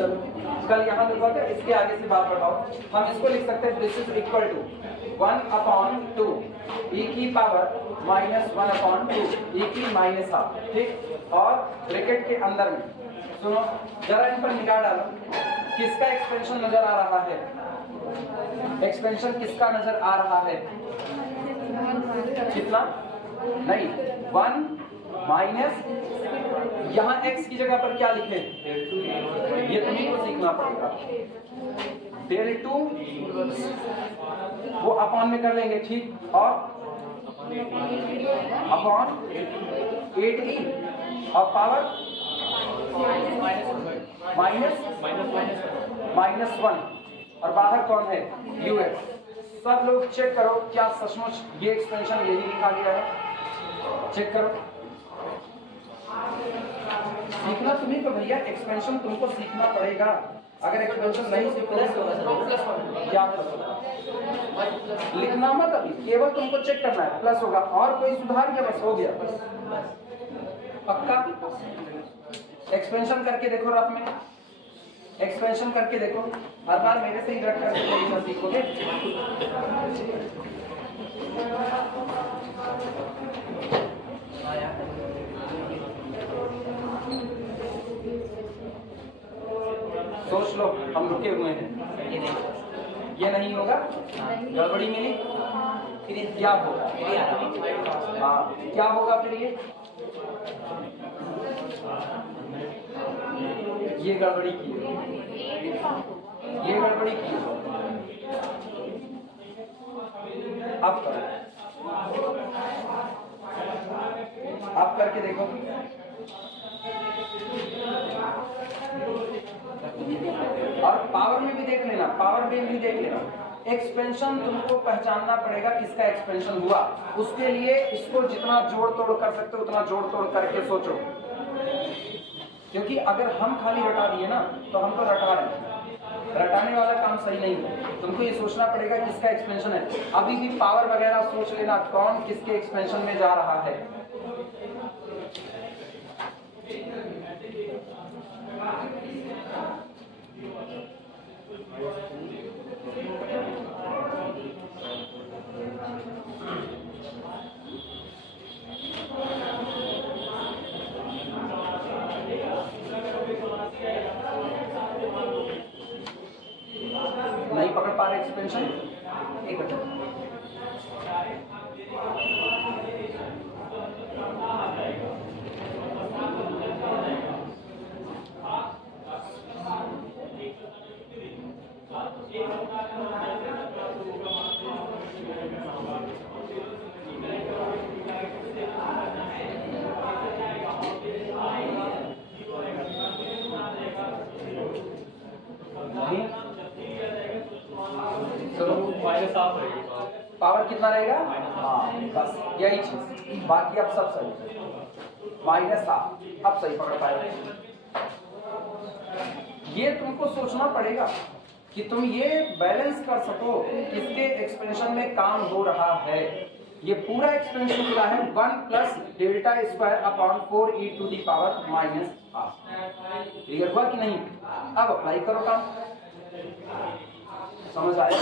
चलो कल यहाँ लिखा था, इसके आगे से बात बढ़ाओ। हम इसको लिख सकते हैं this is equal to 1/2 e की पावर -1/2 e की -1/2, ठीक। और ब्रैकेट के अंदर में सुनो जरा इन पर निगाह डालो, किसका एक्सपेंशन नजर आ रहा है? एक्सपेंशन किसका नजर आ रहा है? कितना? नहीं 1 माइनस, यहाँ x की जगह पर क्या लिखे? ये तुम्हीं को सीखना पड़ेगा। del 2 वो अपॉन में कर लेंगे, ठीक। और अपॉन 8e और पावर -1 और बाहर कौन है? ux। सब लोग चेक करो क्या सचमुच ये एक्सपेंशन यही लिखा गया है? चेक करो। सीखना तुम्हीं को भैया, एक्सपेंशन तुमको सीखना पड़ेगा। अगर एक्सपेंशन नहीं सीखोगे तो क्या प्लस होगा? लिखना मत अभी, केवल तुमको चेक करना है, प्लस होगा। और कोई सुधार क्या? बस हो गया, पक्का। एक्सपेंशन करके देखो रफ में, एक्सपेंशन करके देखो। हर बार मेरे से ही रट करके सीखोगे। सोच लो, हम रुके हुए हैं। ये नहीं होगा, गड़बड़ी मिली, फिर क्या होगा? हाँ क्या होगा फिर? ये गड़बड़ी की, ये गड़बड़ी की। अब करो, अब करके देखो। और पावर में भी देख लेना, पावर में भी देख लेना। एक्सपेंशन तुमको पहचानना पड़ेगा किसका एक्सपेंशन हुआ। उसके लिए इसको जितना जोड़ तोड़ कर सकते हो उतना जोड़ तोड़ करके सोचो, क्योंकि अगर हम खाली रटा दिए ना तो हम तो रटा रहे हैं, रटाने वाला काम सही नहीं है। तुमको ये सोचना पड़ेगा किसका एक्सपेंशन है। अभी भी पावर वगैरह सोच लेना कौन किसके एक्सपेंशन में जा रहा है। नहीं पकड़ पा रहे एक्सपेंशन, एक मिनट। पावर कितना रहेगा? हाँ बस यही चीज, बाकी अब सब सही। -1/2 अब सही पकड़ पाए। ये तुमको सोचना पड़ेगा कि तुम ये बैलेंस कर सको किसके एक्सपेंशन में काम हो रहा है। ये पूरा एक्सपेंशन मिला है 1 + Δ²/4 e⁻⁻²। क्लियर हुआ कि नहीं? अब अप्लाई करो काम, समझ आया?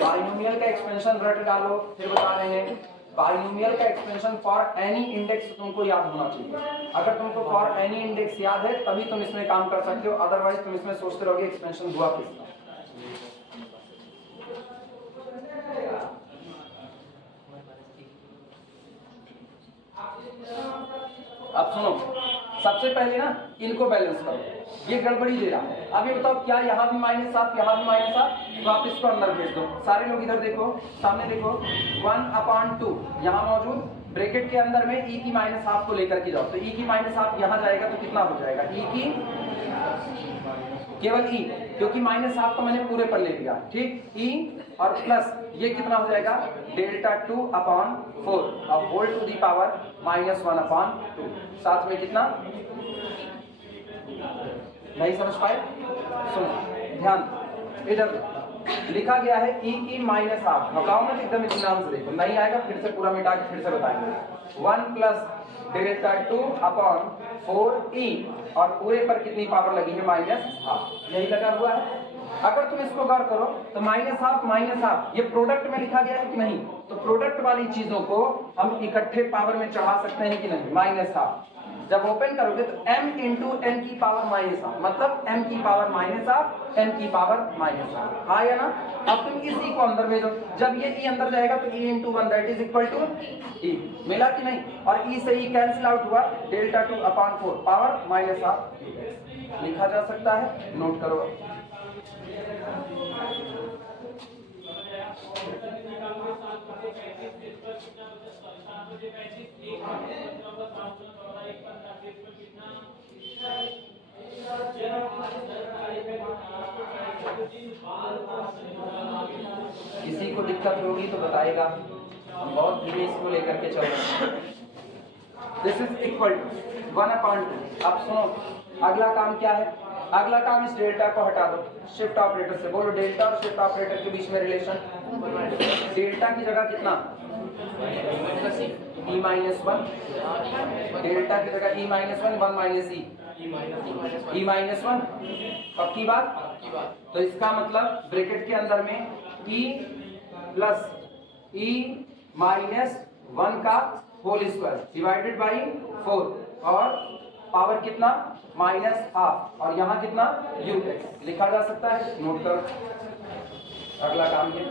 बाइनोमियल का एक्सपेंशन रट डालो, फिर बता रहे हैं बाइनोमियल का एक्सपेंशन फॉर एनी इंडेक्स तुमको याद होना चाहिए। अगर तुमको फॉर एनी इंडेक्स याद है तभी तुम इसमें काम कर सकते हो, अदरवाइज तुम इसमें सोचते रहोगे एक्सपेंशन हुआ किसका। अब सुनो, सबसे पहले ना इनको बैलेंस करो, ये गड़बड़ी दे रहा है। अब ये बताओ क्या यहाँ भी -7 यहाँ भी -7, तो आप इसको अंदर भेज दो। सारे लोग इधर देखो, सामने देखो, 1/2 यहाँ मौजूद, ब्रैकेट के अंदर में e की -1/2 को लेकर के जाओ, तो e की -1/2 यहाँ जाएगा तो कितना हो जाएगा? e की केवल e, क्योंकि -1/2 तो मैंने पूरे पर ले लिया, ठीक। e और प्लस ये कितना हो जाएगा? Δ2/4 और होल टू दी पावर -1/2। साथ में कितना? नहीं समझ पाए? सुनो ध्यान, इधर लिखा गया है ई माइनस हाफ। बताओ ना एकदम इत्मीनान से, देखो नहीं आएगा फिर से पूरा मिटा के फिर से बताएंगे। 1 प्लस डेल्टा 2 अपॉन 4e और पूरे पर कितनी पावर लगी है माइनस हाफ, यही लगा हुआ है। अगर तुम इसको गौर करो तो माइनस हाफ ये प्रोडक्ट में लिखा गया है कि नहीं, तो प्रोडक्ट वाली चीजों को हम इकट्ठे पावर में चढ़ा सकते हैं कि नहीं, माइनस हाफ। जब ओपन करोगे तो m इंटू एन की पावर माइनस हाफ, मतलब m की पावर माइनस हाफ, n की पावर माइनस हाफ, हाँ या ना। अब तुम इस e को अंदर भेजो, जब ये e अंदर जाएगा तो e into 1 that is equal to e, मिला कि नहीं, और e से e कैंसिल आउट हुआ, delta 2 upon 4 power minus half लिखा जा सकता है, नोट करो। किसी को दिक्कत होगी तो बताएगा, हम बहुत धीरे इसको लेकर के चल रहे हैं। This is equal to 1/2। अब सुनो अगला काम क्या है, अगला काम इस डेल्टा को हटा दो शिफ्ट ऑपरेटर से, बोलो डेल्टा और शिफ्ट ऑपरेटर के बीच में रिलेशन, डेल्टा की जगह कितना e माइनस 1, डेल्टा की जगह e minus 1, 1 minus e minus 1, पक्की बात। तो इसका मतलब ब्रैकेट के अंदर में e प्लस e माइनस 1 का होल स्क्वायर डिवाइडेड बाई 4 और पावर कितना माइनस हाफ, और यहाँ कितना ux लिखा जा सकता है, नोट करो। अगला काम ये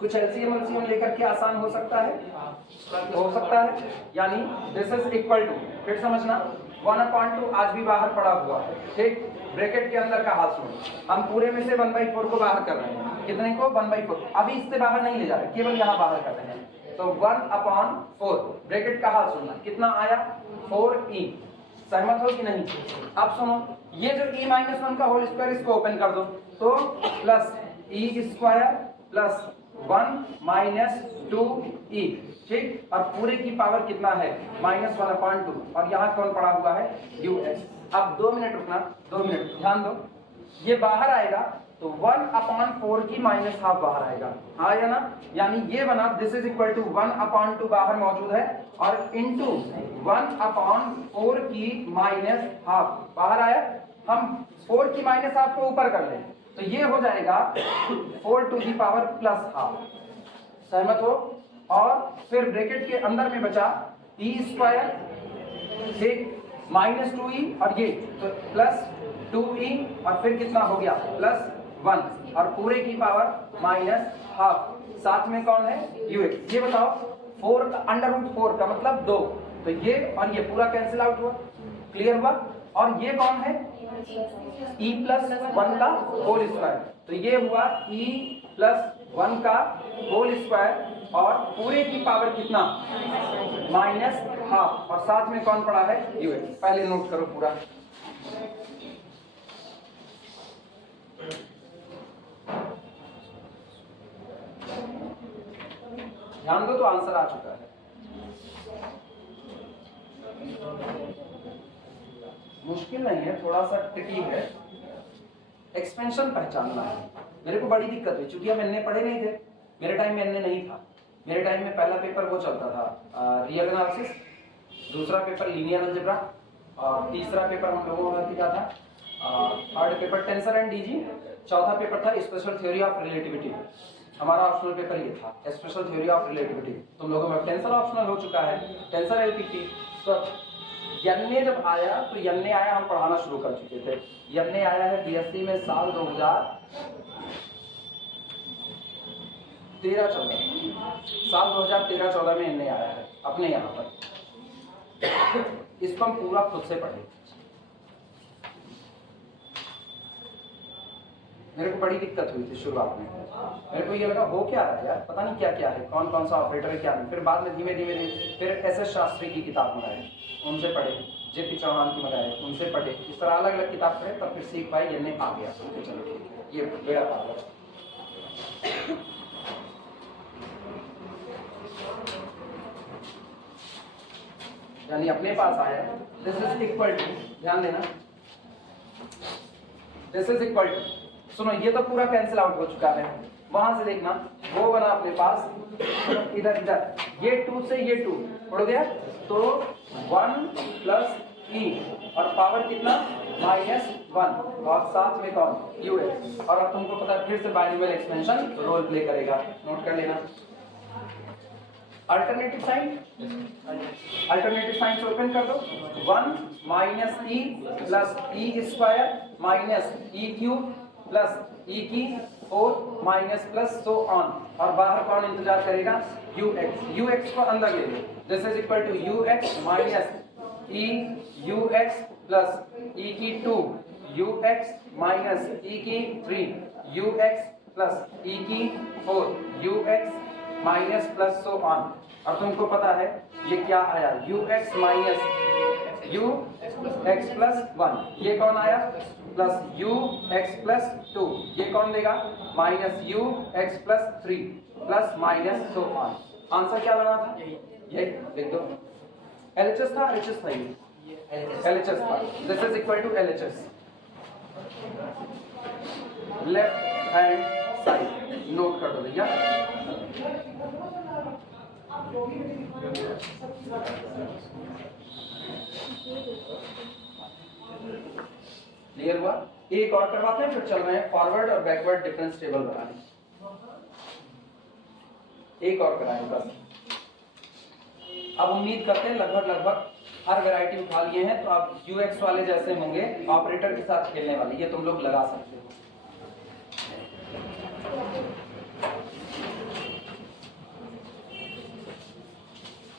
कुछ एलसीएम लेकर के आसान हो सकता है, हो सकता है, यानी दिस इज इक्वल टू, फिर समझना 1/2 आज भी बाहर पड़ा हुआ है, ठीक। ब्रैकेट के अंदर का हाल सुनो, हम पूरे में से 1/4 को बाहर कर रहे हैं, कितने को 1/4, अभी इससे बाहर नहीं ले जा रहे, केवल यहाँ बाहर कर रहे हैं। तो 1/4 ब्रैकेट का हाल सुनना, कितना आया 4e, सहमत हो कि नहीं। अब सुनो ये जो e माइनस 1 का होल स्क्वायर इसको ओपन कर दो, तो plus e square plus 1 minus 2e, ठीक, और पूरे की पावर कितना है -1/2, और यहाँ कौन पड़ा हुआ है ux। अब 2 मिनट रुकना, 2 मिनट ध्यान दो, ये बाहर आएगा तो 1/4 की माइनस हाफ बाहर आएगा, हाँ या ना, यानी ये बना दिस इज इक्वल टू 1/2 बाहर मौजूद है और इंटू 1/4 की माइनस हाफ बाहर आया। हम 4 की माइनस हाफ को ऊपर कर लें तो ये हो जाएगा 4 to the power plus half, सहमत हो। और फिर ब्रैकेट के अंदर में बचा e स्क्वायर, ठीक, माइनस 2e और ये तो प्लस 2e और फिर कितना हो गया प्लस 1 और पूरे की पावर माइनस हाफ, साथ में कौन है ux। ये बताओ 4 का √4 का मतलब 2, तो ये और ये पूरा कैंसिल आउट हुआ, क्लियर हुआ। और ये कौन है e प्लस 1 का होल स्क्वायर, तो ये हुआ e प्लस 1 का होल स्क्वायर और पूरे की पावर कितना माइनस हाफ, और साथ में कौन पड़ा है ux। पहले नोट करो पूरा, ध्यान दो तो आंसर आ चुका है। मुश्किल नहीं है, थोड़ा सा ट्रिकी है, एक्सपेंशन पहचानना है। मेरे को बड़ी दिक्कत हुई क्योंकि हम एनए पढ़े नहीं थे, मेरे टाइम में एनए नहीं था। मेरे टाइम में पहला पेपर वो चलता था रियल एनालिसिस, दूसरा पेपर लीनियर अलजेब्रा और तीसरा पेपर हम लोगों का क्या था, third paper tensor and DG, चौथा पेपर था स्पेशल थ्योरी ऑफ रिलेटिविटी। हमारा ऑप्शनल पेपर ये था स्पेशल थ्योरी ऑफ रिलेटिविटी। तुम लोगों में टेंसर ऑप्शनल हो चुका है, टेंसर एलपीटी। तो एनए जब आया तो एनए आया, हम पढ़ाना शुरू कर चुके थे। एनए आया है बीएससी में साल 2013-14 में एनए आया है अपने यहाँ पर। इसको हम पूरा खुद से पढ़े। मेरे को बड़ी दिक्कत हुई थी शुरुआत में, मेरे को ये लगा हो क्या रहा है यार, पता नहीं क्या क्या है, कौन कौन सा ऑपरेटर है क्या नहीं। फिर बाद में धीमे धीमे फिर एस.एस. शास्त्री की किताब मंगाई, उनसे पढ़े, जे.पी. चौहान की मंगाए, उनसे पढ़े, इस तरह अलग अलग किताब पढ़े, तब फिर सीख पाई, एनए आ गया। चलो ठीक है, ये बेड़ा पार है। यानी अपने पास आया, दिस इज इक्वल टू, ध्यान देना, दिस इज इक्वल टू, सुनो ये तो पूरा कैंसिल आउट हो चुका है, वहां से देखना वो बना अपने पास, इधर इधर ये 2 से ये 2 उड़ गया, तो 1 प्लस ई और पावर कितना -1 और साथ में कौन ux, और अब तुमको पता है फिर से बाइनोमियल एक्सपेंशन रोल प्ले करेगा, नोट कर लेना। अल्टरनेटिव साइन, अल्टरनेटिव साइन से ओपन कर दो, 1 minus e plus e square minus e cube plus e की 4 माइनस प्लस सो ऑन, और बाहर कौन इंतजार करेगा ux को अंदर ले लो, this is equal to ux minus e ux plus e की 2 ux माइनस ई की 3 ux प्लस ई की 4 ux minus plus so on, और तुमको पता है ये क्या आया ux माइनस ux प्लस 1, ये कौन आया प्लस ux प्लस 2, ये कौन देगा minus ux plus 3 plus minus so on. Answer क्या बना था, ये लिख दो, LHS था RHS था, ये LHS था, this is equal to LHS, left hand side, नोट कर दो भैया। क्लियर हुआ? एक और करवाते हैं, फिर चल रहे हैं फॉरवर्ड और बैकवर्ड डिफरेंस टेबल बनाने, एक और कराएं बस। अब उम्मीद करते हैं लगभग हर वैरायटी उठा लिए हैं, तो आप यूएक्स वाले जैसे होंगे ऑपरेटर के साथ खेलने वाले, ये तुम लोग लगा सकते हो।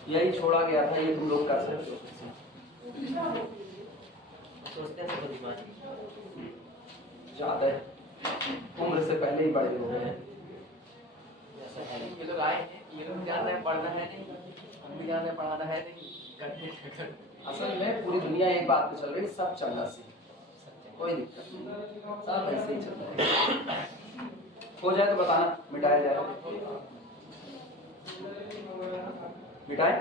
यही छोड़ा गया था, ये तुम लोग कर सकते हो। ज्यादा है, उम्र से पहले ही बड़े हो गए हैं। ये लोग आए हैं, ये लोग जानते हैं पढ़ना है नहीं, हम भी जानते हैं पढ़ाना है नहीं, असल में पूरी दुनिया एक बात पे चल रही है, सब चलना से कोई दिक्कत नहीं, सब ऐसे ही चल रहा है। हो जाए तो बताना, मिटाया जाए, मिटाए।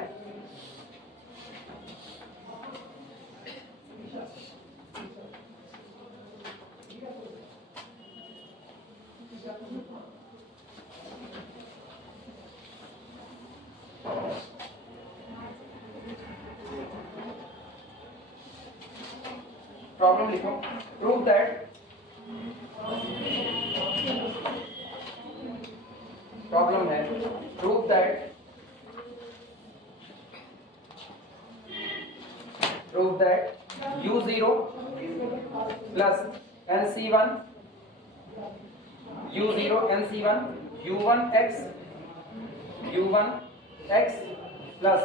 प्रॉब्लम लिखो, प्रूव दैट, प्रॉब्लम है prove that u0 plus nc1 u0 nc1 u1x plus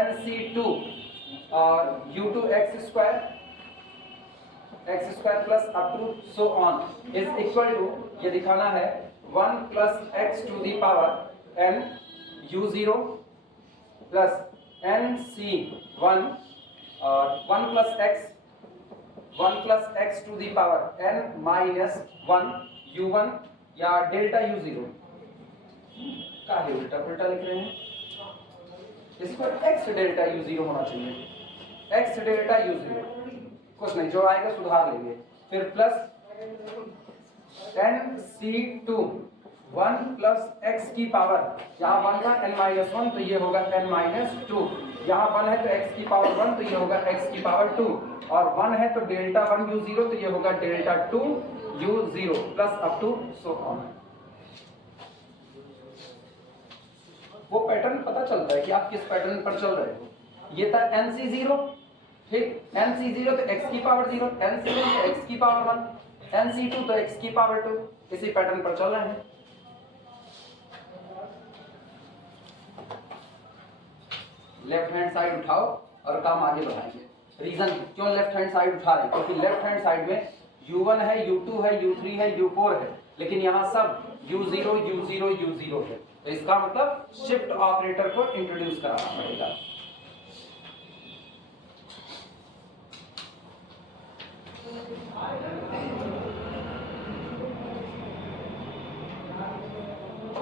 nc2 और u2x square plus up to so on is equal to, ये दिखाना है 1 plus x to the power n u0 plus nc1 और 1 plus x to the power n minus 1 u1 या delta u0 का है, उल्टा पुल्टा लिख रहे हैं, इसको x डेल्टा u0 होना चाहिए, x डेल्टा u0, कुछ नहीं, जो आएगा सुधार लेंगे, फिर प्लस nc2 1 प्लस x की पावर, यहाँ 1 था n-1 तो ये होगा n-2, यहाँ 1 है तो x की पावर 1 तो ये होगा x की पावर 2, और 1 है तो डेल्टा 1 u0 तो ये होगा delta 2 u0 plus up to so on. वो पैटर्न पता चलता है कि आप किस पैटर्न पर चल रहे हो। ये था nc0, ठीक, nc0 तो x की पावर 0, nc1 तो x की पावर 1, nc2 तो x की पावर 2, इसी पैटर्न पर चल रहे हैं। लेफ्ट हैंड साइड उठाओ और काम आगे बढ़ाएंगे। रीजन क्यों लेफ्ट हैंड साइड उठा रहे हैं, क्योंकि लेफ्ट हैंड साइड में u1 है, u2 है, u3 है, u4 है, लेकिन यहाँ सब u0 u0 u0 है, तो इसका मतलब शिफ्ट ऑपरेटर को इंट्रोड्यूस कराना पड़ेगा।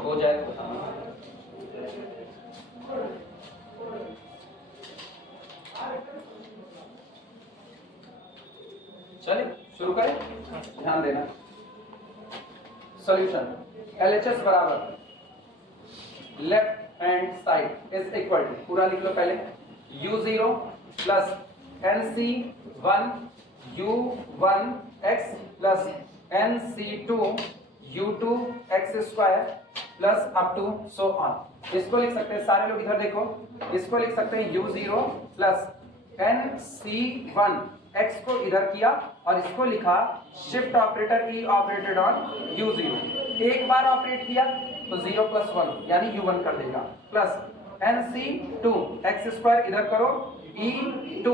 हो जाए तो बताना। देना। सॉल्यूशन LHS बराबर left hand side is equal to, पूरा लिख लो पहले, U0 plus NC1 U1 x plus NC2 U2 x square plus up to so on. इसको लिख सकते हैं, सारे लोग इधर देखो, इसको लिख सकते हैं U0 प्लस NC1 x को इधर किया और इसको लिखा shift operator E operated on U0, एक बार ऑपरेट किया तो 0 प्लस 1 यानी U1 कर देगा, प्लस NC2 x स्क्वायर इधर करो E2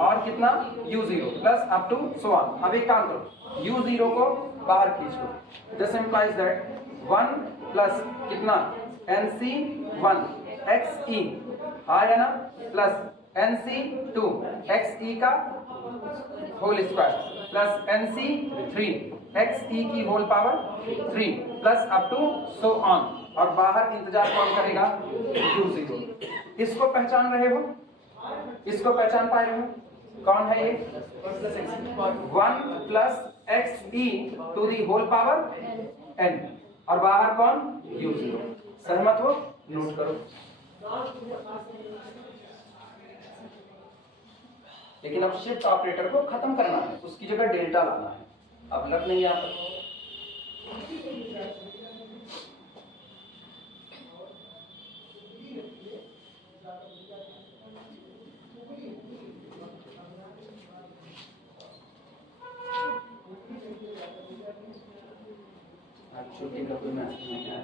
और कितना U0 plus up to so on. अब एक काम करो, U0 को बाहर खींच लो, दिस इंप्लाइज दैट 1 प्लस कितना NC1 XE आया ना, प्लस NC2 XE का whole square plus NC3 XE की whole power 3 plus up to so on, और बाहर इंतजार कौन करेगा U0। इसको पहचान रहे हो, इसको पहचान पाए हो, कौन है ये 1 plus XE to the whole power n, और बाहर कौन U0। सहमत हो, नोट करो। लेकिन अब शिफ्ट ऑपरेटर को खत्म करना है, उसकी जगह डेल्टा लाना है। अब लग नहीं आता, छुट्टी का कोई मैसेज नहीं है,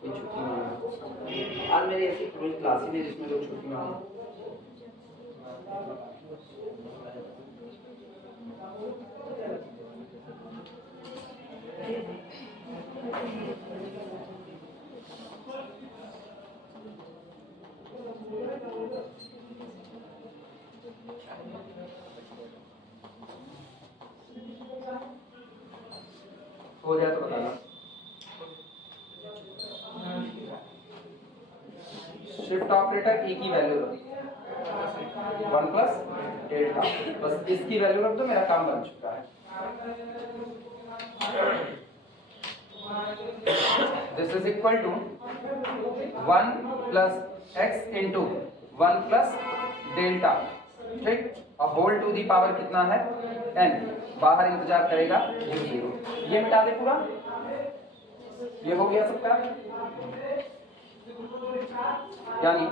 कोई छुट्टी नहीं है। आज मेरी ऐसी पूरी क्लास ही नहीं जिसमें लोग छुट्टी मांगे। हो जाए तो बताना। शिफ्ट ऑपरेटर E की वैल्यू 1 प्लस डेल्टा, बस इसकी वैल्यू रख दो, मेरा काम बन चुका है। This is equal to 1 plus x into 1 plus delta, ठीक, और होल टू दी पावर कितना है n, बाहर इंतजार करेगा U0। ये मिटा दे पूरा, ये हो गया सबका, यानी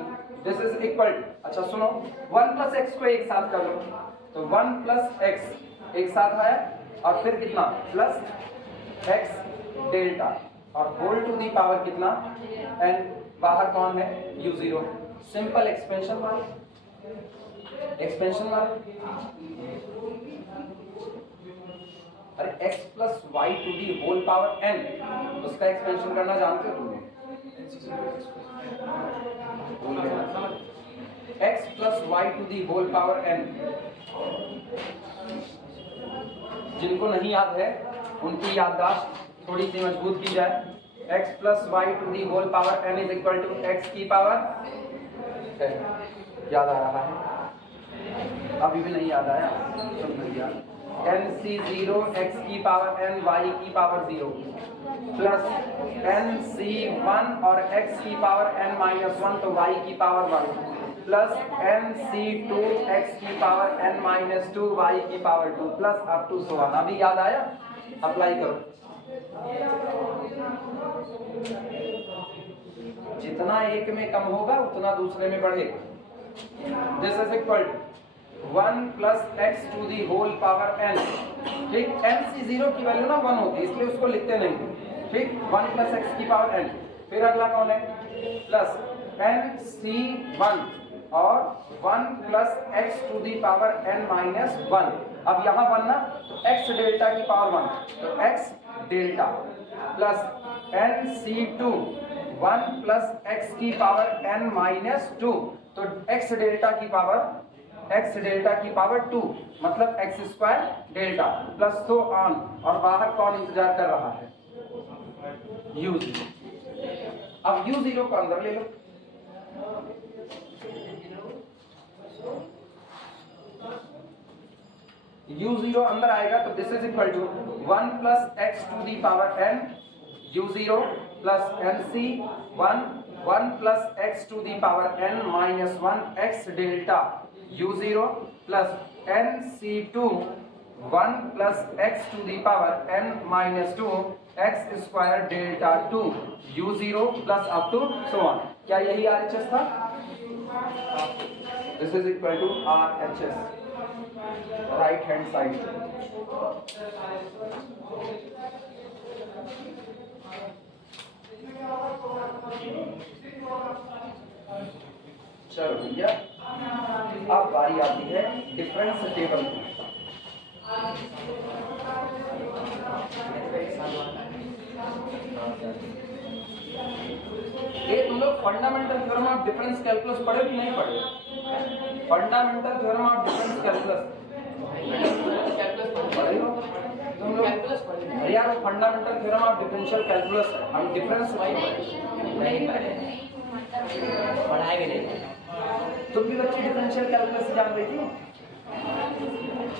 दिस इज इक्वल, अच्छा सुनो, 1 प्लस x को एक साथ कर लो, तो 1 प्लस x एक साथ आया, और फिर कितना प्लस x डेल्टा, और होल टू दी पावर कितना n, बाहर कौन है U0। सिंपल एक्सपेंशन मारो, एक्सपेंशन मारो। अरे x plus y to the whole power n, उसका एक्सपेंशन करना जानते हो तुम? x plus y to the whole power n, जिनको नहीं याद है उनकी याददाश्त थोड़ी सी मजबूत की जाए। x plus y to the whole power n is equal to x की पावर 10। याद आ रहा है? अभी भी नहीं याद आया? सुन लिया, NC0 x की पावर n y की पावर 0 प्लस NC1 और x की पावर n माइनस 1 तो y की पावर 1 प्लस NC2 x की पावर n माइनस 2 y की power 2 plus up to so on. अभी याद आया? अप्लाई करो। जितना एक में कम होगा उतना दूसरे में बढ़ेगा। This is equal to 1 plus x to the whole power n, ठीक, NC0 की वैल्यू ना 1 होती है इसलिए उसको लिखते नहीं, ठीक, 1 प्लस x की पावर n। फिर अगला कौन है, प्लस NC1 और 1 plus x to the power n minus 1। अब यहाँ 1 ना, x डेल्टा की पावर 1, तो x delta plus NC2 1 plus x की पावर n माइनस 2, तो x डेल्टा की पावर 2 मतलब x square delta plus so on, और बाहर कौन इंतजार कर रहा है U0। अब U0 को अंदर ले लो, u0 अंदर आएगा तो this is equal to 1 plus x to the power n u0 plus nc1 1 plus x to the power n minus 1 x delta u0 plus nc2 1 plus x to the power n minus 2 x square delta 2 u0 plus up to so on. क्या यही RHS था? This is equal to RHS, right hand side. चलो भैया, अब बारी आती है difference table की। ये तुम लोग fundamental theorem of difference calculus पढ़े कि नहीं पढ़े? Fundamental theorem of difference calculus पढ़े हो तुम लोग? अरे यार, fundamental theorem of differential calculus है, हम डिफरेंस नहीं पढ़े, पढ़ाए भी नहीं। तुम भी बच्चे डिफरेंशियल कैलकुलस जान रही थी?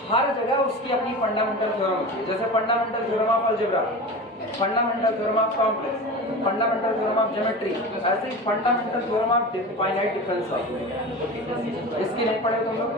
हर जगह उसकी अपनी फंडामेंटल थ्योरम होती है। जैसे fundamental theorem of algebra, fundamental theorem of complex, fundamental theorem of geometry, ऐसे ही fundamental theorem of finite difference होती है। इसकी नहीं पढ़े तुम लोग?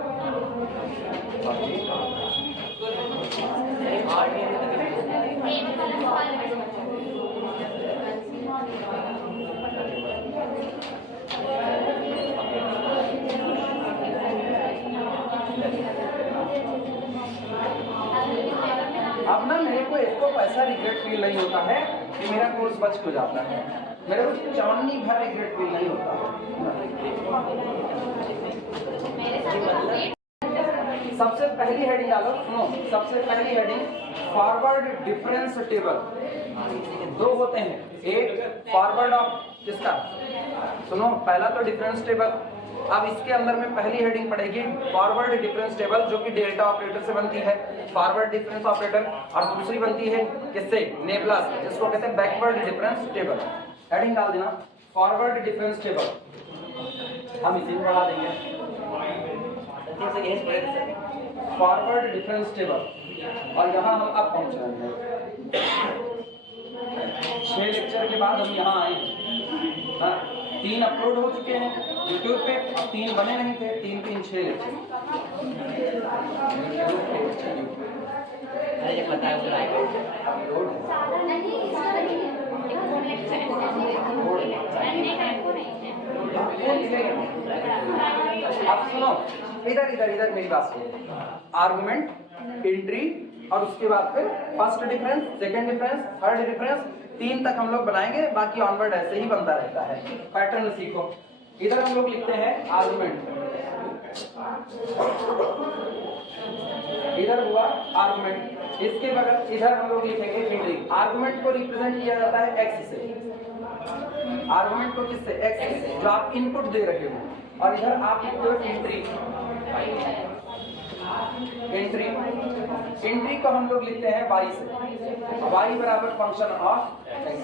अब ना मेरे को एक तो पैसा रिग्रेट फील नहीं होता है कि मेरा कोर्स बच हो जाता है, मेरे को चांदनी भर रिग्रेट फील नहीं होता है। सबसे पहली हेडिंग डालो, सुनो, सबसे पहली हेडिंग फॉरवर्ड डिफरेंस टेबल। दो होते हैं, एक फॉरवर्ड ऑफ किसका, सुनो, पहला तो डिफरेंस टेबल। अब इसके अंदर में पहली हेडिंग पड़ेगी फॉरवर्ड डिफरेंस टेबल, जो कि डेल्टा ऑपरेटर से बनती है, फॉरवर्ड डिफरेंस ऑपरेटर, और दूसरी बनती है किससे, नेबुला से, जिसको कहते हैं बैकवर्ड डिफरेंस टेबल। हेडिंग डाल देना फॉरवर्ड डिफरेंस टेबल, हम इसी में बढ़ा देंगे फॉरवर्ड डिफरेंस टेबल। और यहाँ हम अब पहुँच रहे हैं, 6 लेक्चर के बाद हम यहाँ आए हैं। 3 अपलोड हो चुके हैं यूट्यूब पे, 3 बने नहीं थे, 3 3 6 लेक्चर। अरे पता है उधर आएगा अपलोड अब सुनो, इधर इधर इधर मेरी बात सुनो। आर्गुमेंट, एंट्री, और उसके बाद फिर first difference, second difference, third difference, 3 तक हम लोग बनाएंगे, बाकी ऑनवर्ड ऐसे ही बनता रहता है। पैटर्न सीखो। इधर हम लोग लिखते हैं आर्गुमेंट, इधर हुआ आर्गुमेंट, इसके बगल इधर हम लोग लिखेंगे एंट्री। आर्गुमेंट को रिप्रेजेंट किया जाता है एक्स से, आर्गुमेंट को किससे, एक्स से, जो आप इनपुट दे रहे हो, और इधर आप लिखते हो एंट्री। एंट्री, एंट्री को हम लोग लिखते हैं y से, y बराबर फंक्शन ऑफ x,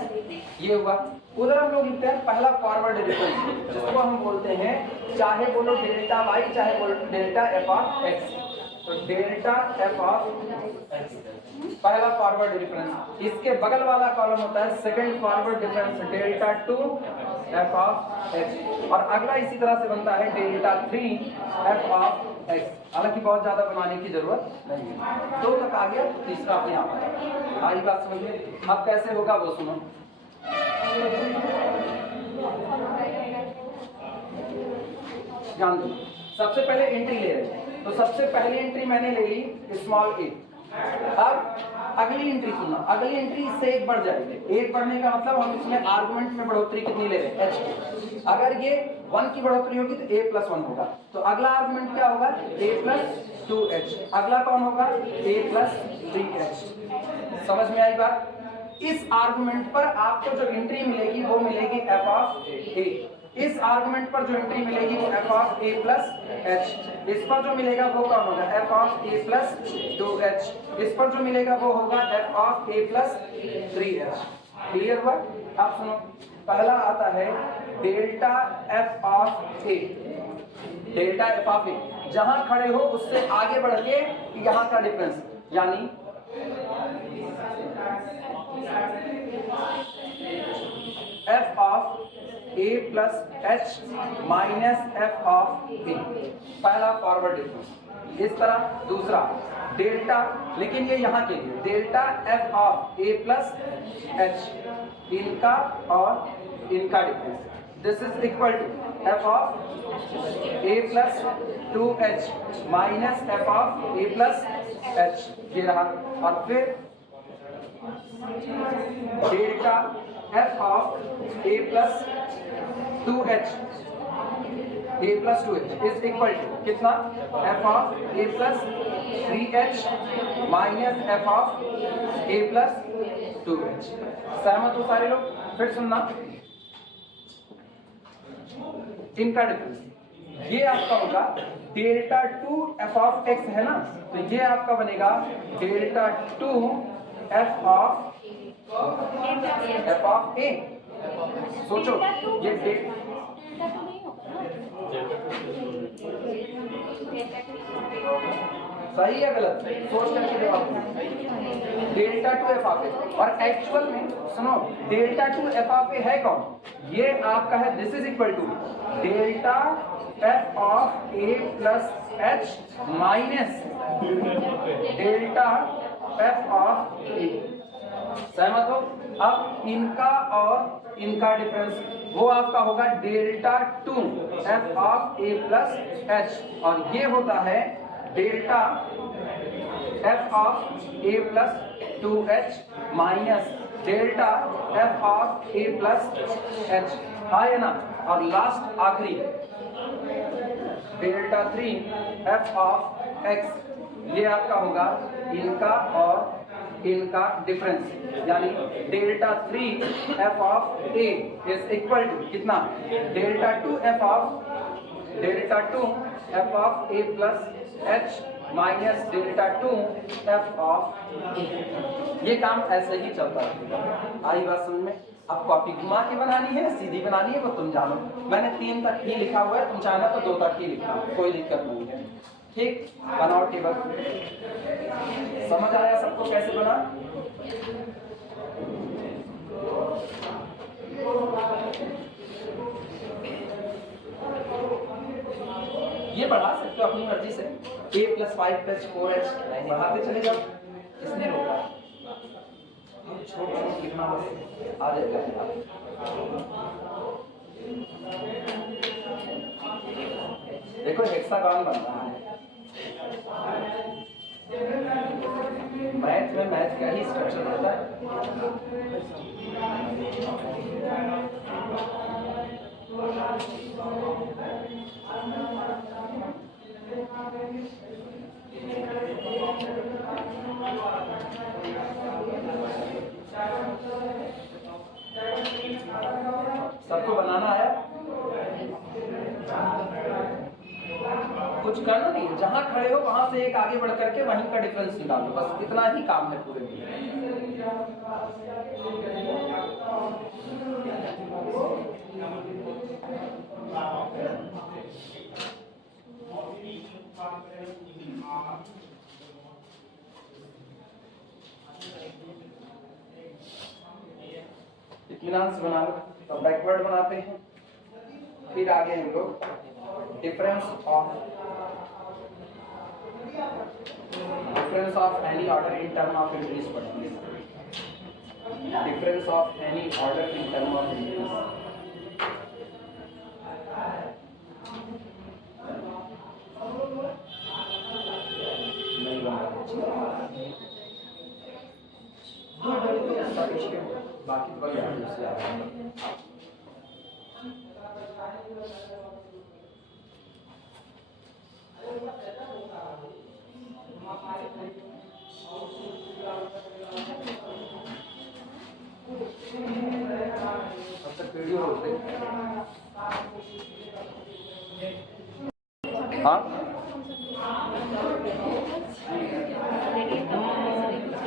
ये हुआ। उधर हम लोग लिखते हैं पहला फॉरवर्ड डिफरेंस, जिसको हम बोलते हैं, चाहे बोलो डेल्टा y, चाहे बोलो डेल्टा f ऑफ x, तो डेल्टा f ऑफ x पहला फॉरवर्ड डिफरेंस। इसके बगल वाला कॉलम होता है second forward difference, delta 2 f of x, और अगला इसी तरह से बनता है डेल्टा 3 f ऑफ x। हालांकि बहुत ज्यादा बनाने की जरूरत नहीं है, 2 तक आ गया, तीसरा अपने आप आएगा। आई बात समझिए। अब कैसे होगा वो सुनो। जान दो, सबसे पहले एंट्री ले रहे हैं, तो सबसे पहली एंट्री मैंने ले ली स्मॉल a। अब अगली एंट्री सुनना, अगली एंट्री इससे 1 बढ़ जाएगी। 1 बढ़ने का मतलब हम इसमें आर्गुमेंट में बढ़ोतरी कितनी ले रहे हैं, h। अगर ये 1 की बढ़ोतरी होगी तो a+1 होगा, तो अगला आर्गुमेंट क्या होगा, a+2h। अगला कौन होगा, a+3h। समझ में आई बात? इस आर्गुमेंट पर आपको जो एंट्री मिलेगी वो मिलेगी f ऑफ a। इस आर्गुमेंट पर जो एंट्री मिलेगी वो f ऑफ a+h। इस पर जो मिलेगा वो कौन होगा, f ऑफ a+2h। इस पर जो मिलेगा वो होगा f ऑफ a+3h। क्लियर हुआ? आप सुनो, पहला आता है delta f of a. Delta f of a जहां खड़े हो उससे आगे बढ़ के यहां का डिफरेंस, यानी f of a plus h minus f of b, पहला फॉरवर्ड डिफरेंस। इस तरह दूसरा डेल्टा, लेकिन ये यहाँ के लिए delta f of a plus h, इनका और इनका difference, this is equal to f of a plus 2h minus f of a plus h, ये रहा। और फिर delta f of a plus 2h, a plus 2h is equal to कितना, f of a plus 3h minus f of a plus 2h। सहमत हो सारे लोग? फिर सुनना, इनका डिफरेंस ये आपका होगा डेल्टा 2 एफ ऑफ एक्स है ना, तो ये आपका बनेगा डेल्टा 2 एफ ऑफ ए। सोचो ये सही है गलत, सोच करके जवाब डेल्टा 2 एफ ऑफ ए। और एक्चुअल में सुनो, डेल्टा 2 एफ ऑफ ए है कौन, ये आपका है, this is equal to delta f of a plus h minus delta f of a. सहमत हो? अब इनका और इनका डिफरेंस वो आपका होगा delta 2 f of a plus H, और ये होता है delta f of a plus 2h minus delta f of a plus H, है ना। और लास्ट आखिरी डेल्टा 3 एफ ऑफ एक्स, ये आपका होगा इनका और इनका डिफरेंस, यानी delta 3 f of a is equal to कितना, delta 2 f of a plus h minus delta 2 f of a. ये काम ऐसे ही चलता है। आई बात समझ में? अब कॉपी घुमा के बनानी है, सीधी बनानी है, वो तुम जानो। मैंने 3 तक ही लिखा हुआ है, तुम चाहना तो 2 तक ही लिखा, कोई दिक्कत नहीं है। ठीक, बनाओ टेबल। समझ आया सबको कैसे बना? ये बढ़ा सकते हो अपनी मर्जी से, a प्लस 5h 4h बढ़ाते चले जाओ, किसने रोका? छोड़ लिखना बस आ जाएगा। देखो हेक्सागन बन रहा है, मैथ में मैथ का ही स्ट्रक्चर होता है। सबको बनाना है, कुछ करना नहीं, जहां खड़े हो वहां से एक आगे बढ़ करके वहीं का डिफरेंस निकालो, बस इतना ही काम है पूरे में। इक्विलांस बना लो, तो बैकवर्ड बनाते हैं, फिर आगे हम लोग difference of any order in term of increase पढ़ेंगे। Difference of any order in term of increase, बाकी तो से आ रहा है। वीडियो रोक दे। हाँ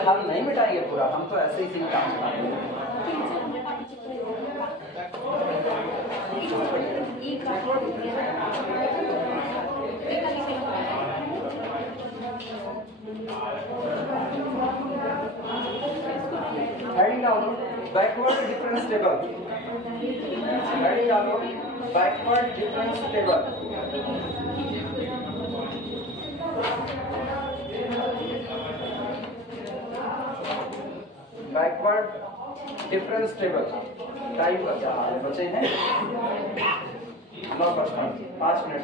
हम नहीं मिटाएंगे पूरा, हम तो ऐसे ही काम चलाएंगे। बैकवर्ड डिफरेंस टेबल, रेडी आप लोग? Backward difference table, backward difference table type बचे हैं 9 प्रश्न, 5 मिनट।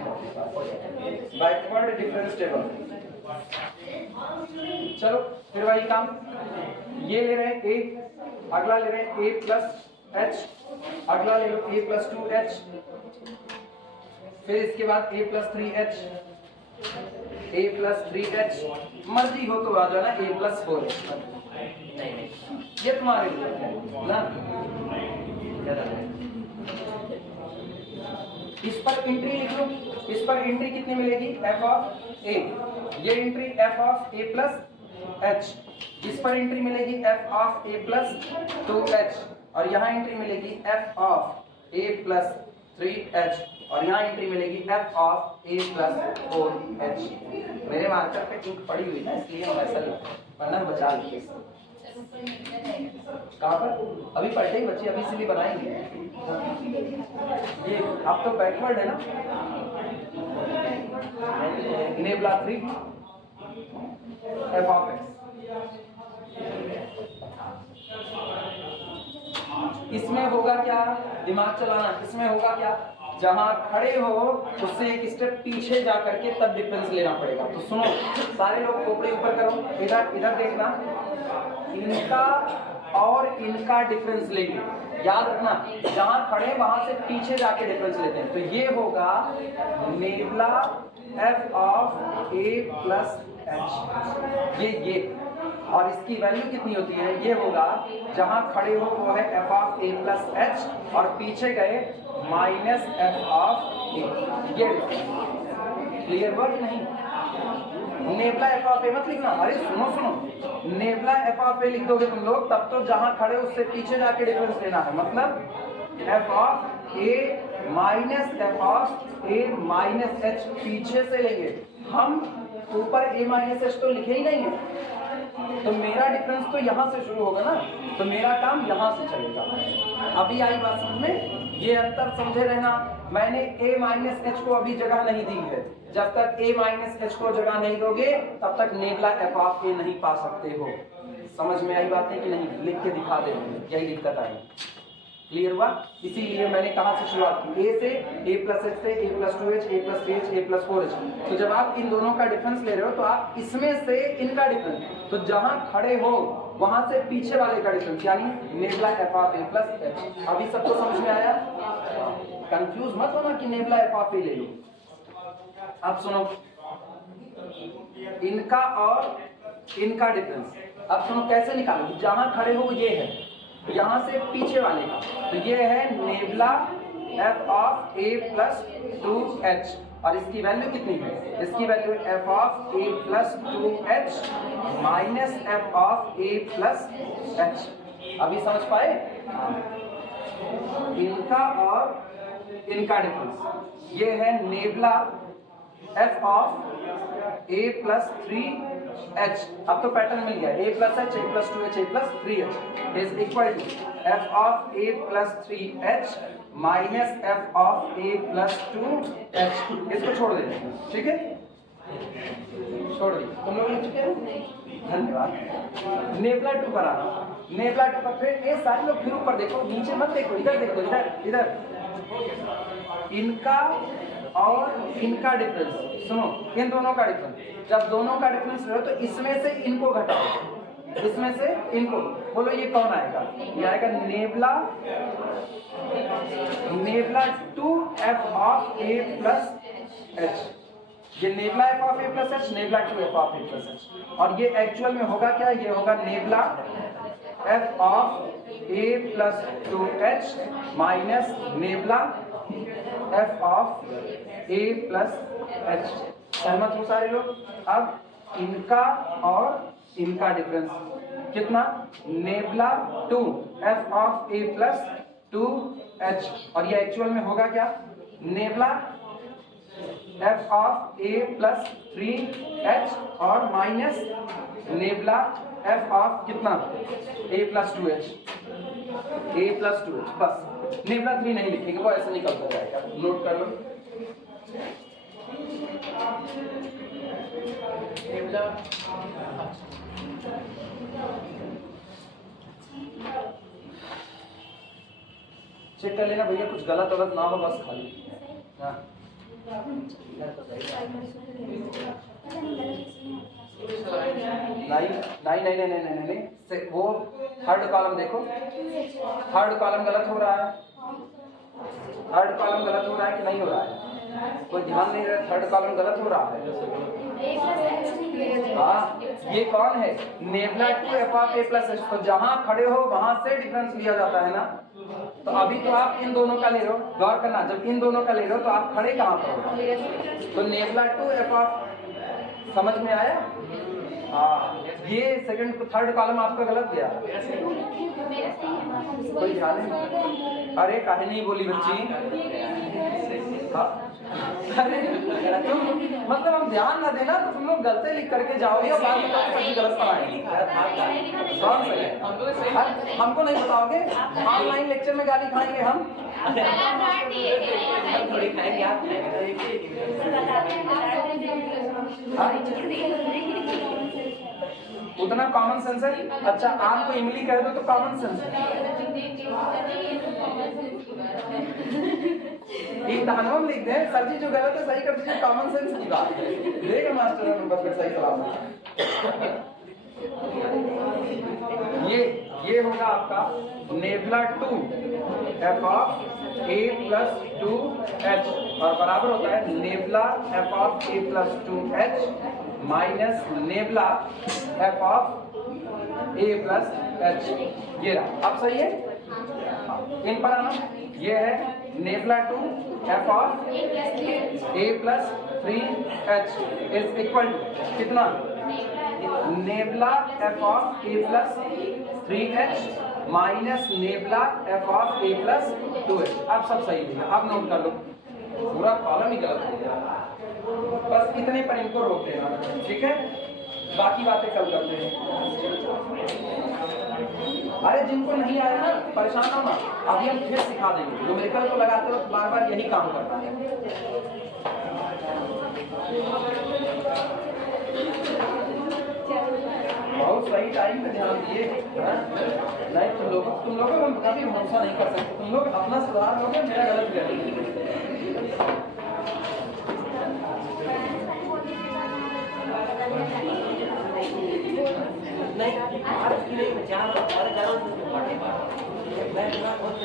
बैकवर्ड डिफरेंस टेबल, चलो फिर वही काम, ये ले रहे हैं a, अगला ले रहे हैं a प्लस h, अगला ले लो a प्लस 2h, फिर इसके बाद a plus 3h, a plus 3h, मर्जी हो तो आ जाना a प्लस 4h, ये तुम्हारे लिए है ना। इस पर एंट्री लिख लो, इस पर एंट्री कितनी मिलेगी f ऑफ a, ये entry f of a plus h, इस पर एंट्री मिलेगी f of a plus 2h, और यहाँ एंट्री मिलेगी f of a plus 3h, और यहाँ एंट्री मिलेगी f of a plus 4h। मेरे मार्कर पे इंक पड़ी हुई है इसलिए हम ऐसा वरना बचा लिए। कहाँ पर? अभी पढ़ते ही बच्चे, अभी इसीलिए बनाएंगे। ये अब तो बैकवर्ड है ना, नेबला 3 f ऑफ x, इसमें होगा क्या? दिमाग चलाना, इसमें होगा क्या? जहां खड़े हो उससे एक स्टेप पीछे जा करके तब डिफरेंस लेना पड़ेगा। तो सुनो सारे लोग, खोपड़ी ऊपर करो, इधर इधर देखना, इनका और इनका डिफरेंस लेंगे, याद रखना जहां खड़े वहां से पीछे जाके डिफरेंस लेते हैं। तो ये होगा nebula f of a plus h, ये और इसकी वैल्यू कितनी होती है? ये होगा जहां खड़े हो वो है f of a plus h और पीछे गए माइनस f ऑफ a। ये क्लियर हुआ कि नहीं? नेबला f ऑफ a मत लिखना, अरे सुनो, नेबला f ऑफ a लिख दोगे तुम लोग तब तो जहां खड़े उससे पीछे जाके डिफरेंस लेना है, मतलब f of a minus f of a minus h पीछे से लेंगे हम, ऊपर a माइनस h तो लिखे ही नहीं है, तो मेरा डिफरेंस तो यहाँ से शुरू होगा ना, तो मेरा काम यहाँ से चलेगा। अभी आई बात समझ में? ये अंतर समझे रहना। मैंने a माइनस h को अभी जगह नहीं दी है, जब तक a माइनस h को जगह नहीं दोगे तब तक नेबला f ऑफ a नहीं पा सकते हो। समझ में आई बात है कि नहीं? लिख के दिखा दे, यही दिक्कत आई। क्लियर हुआ? इसीलिए मैंने कहाँ से शुरुआत की? a से, a प्लस h से, a plus 2h, a plus 3h, a plus 4h। तो जब आप इन दोनों का डिफरेंस ले रहे हो तो आप इसमें से इनका डिफरेंस, तो जहां खड़े हो वहां से पीछे वाले का डिफरेंस, यानी nebula f of a plus h। अभी सबको समझ में आया? कंफ्यूज मत होना कि नेबला f ऑफ a ले लो। अब सुनो, इनका और इनका डिफरेंस, अब सुनो कैसे निकालोगे? जहां खड़े हो ये है, यहां से पीछे वाले का, तो ये है nabla f of a plus 2h, और इसकी वैल्यू कितनी है? इसकी value f of a plus 2h minus f of a plus h। अभी समझ पाए? इनका और इनका डिफरेंस, ये है nabla f of a plus 3h। अब तो पैटर्न मिल गया, a plus h, a plus 2h, a plus 3h is equal to f of a plus 3h minus f of a plus 2h। इसको छोड़ देते हैं, ठीक है? छोड़ दिए तुम लोग लिख चुके हैं, धन्यवाद। नेबला 2 कराना, नेबला 2 का फिर ये सारे लोग फिर ऊपर देखो, नीचे मत देखो, इधर देखो, इधर इनका और इनका डिफरेंस। सुनो, इन दोनों का डिफरेंस, जब दोनों का डिफरेंस लो तो इसमें से इनको घटाओ, इसमें से इनको, बोलो ये कौन आएगा? ये आएगा nebula 2f of a plus h। ये nebula f of a plus h, nebula 2f of a plus h, और ये एक्चुअल में होगा क्या? ये होगा nebula f of a plus 2h minus nebula f of a plus h। सहमत हो सारे लोग? अब इनका और इनका डिफरेंस कितना? Nebula 2f of a plus 2h, और ये एक्चुअल में होगा क्या? Nebula f of a plus 3h और माइनस नेबला एफ ऑफ कितना a plus 2h, a plus 2h, बस नेबला 3 नहीं लिखेंगे, वो ऐसे निकलता जाएगा, नोट कर लो। नेबला चेक कर लेना भैया, कुछ गलत वलत ना हो बस खाली। हाँ नहीं, वो थर्ड कॉलम देखो, थर्ड कॉलम गलत हो रहा है, थर्ड कॉलम गलत हो रहा है कि नहीं हो रहा है? कोई ध्यान नहीं रहा, थर्ड कॉलम गलत हो रहा है। हाँ, ये कौन है? Nabla 2 f of a plus h। तो जहाँ खड़े हो वहां से डिफरेंस लिया जाता है ना। तो अभी तो आप इन दोनों का ले रहे हो, गौर करना, जब इन दोनों का ले रहे हो तो आप खड़े कहाँ पर हो? तो नेबला 2 एफ ऑफ, समझ में आया? हाँ, ये सेकंड थर्ड कॉलम आपका गलत गया, कोई ध्यान नहीं। अरे काहे नहीं बोली बच्ची? हाँ, अरे तुम मतलब हम ध्यान ना देना तो तुम लोग गलती लिख करके जाओगे और बाद में सही गलत बनाएंगे। कौन सही है? हमको नहीं बताओगे? ऑनलाइन लेक्चर में गाली खाएंगे हम? थोड़ी खाएंगे, आप उतना कॉमन सेंस है। अच्छा, आम को इमली कह दो तो कॉमन सेंस है। एक दानों में लिख दें, सर जी जो गलत है सही कर दीजिए, कॉमन सेंस की बात है। देगा मास्टर नंबर फिर सही सलाम। ये होगा आपका nebula 2 f of a plus 2h और बराबर होता है nebula f of a plus 2h minus nabla f of a plus h। ये रहा, अब सही है? इन पर आना, ये है nabla 2 f of a plus 3h is equal to कितना? Nabla f of a plus 3h minus nabla f of a plus 2h। अब सब सही है, अब नोट कर लो, पूरा कॉलम ही गलत हो गया, बस इतने पर इनको रोक देना, ठीक है? बाकी बातें कल करते हैं। अरे जिनको नहीं आया ना, परेशान हो ना, अभी हम फिर सिखा देंगे। न्यूमेरिकल को लगाते वक्त बार बार यही काम करना है। बहुत सही टाइम पे ध्यान दिए। नहीं, तुम लोगों को हम कभी भरोसा नहीं कर सकते। तुम लोग अपना सुधार लोगे, मेरा गलत गया। नहीं, आज की नहीं, मैं 4 और 11 दिन पढ़ने वाला हूं। मैं बहुत